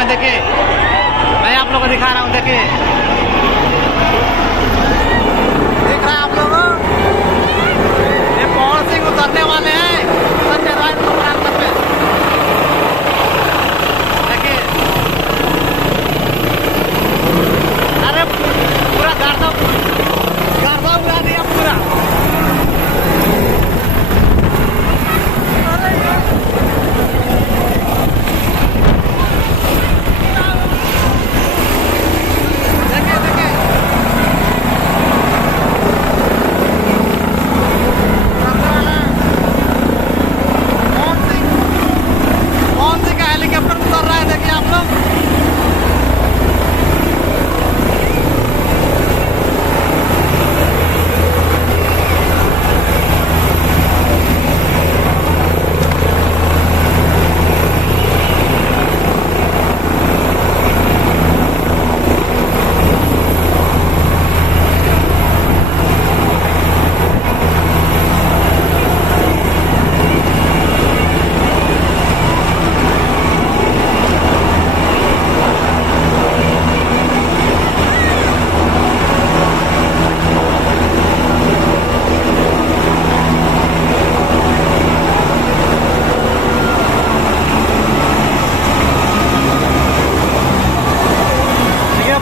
में, देखिए मैं आप लोगों को दिखा रहा हूँ। देखिए देख रहा है आप लोगों, ये पवन सिंह उतरने वाले हैं संजय राय को पे। देखिए अरे पूरा गर्दा उड़ा दिया पूरा।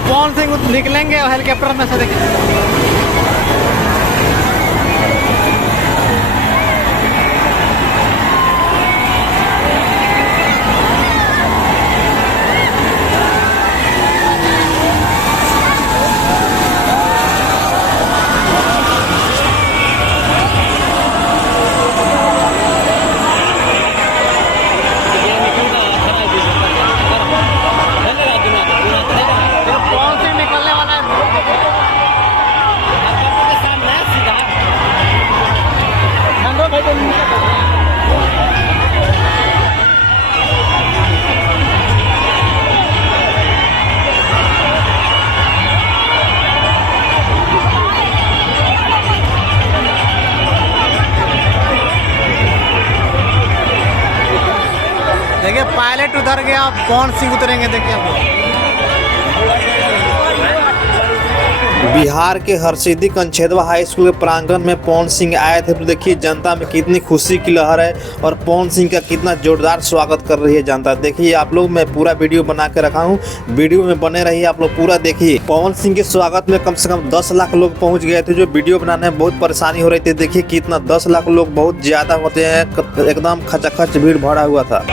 पवन सिंह निकलेंगे हेलीकॉप्टर में से। देखिए देखिए पायलट उधर गया, पवन सिंह उतरेंगे। देखिए आप लोग बिहार के हरसिद्धि कंछेदवा हाई स्कूल के प्रांगण में पवन सिंह आए थे। तो देखिए जनता में कितनी खुशी की लहर है और पवन सिंह का कितना जोरदार स्वागत कर रही है जनता। देखिए आप लोग, मैं पूरा वीडियो बना के रखा हूँ, वीडियो में बने रहिए आप लोग पूरा देखिए। पवन सिंह के स्वागत में कम से कम 10 लाख लोग पहुंच गए थे। जो वीडियो बनाने में बहुत परेशानी हो रही थी, देखिए कितना 10 लाख लोग बहुत ज्यादा होते हैं, एकदम खचाखच भीड़ भरा हुआ था।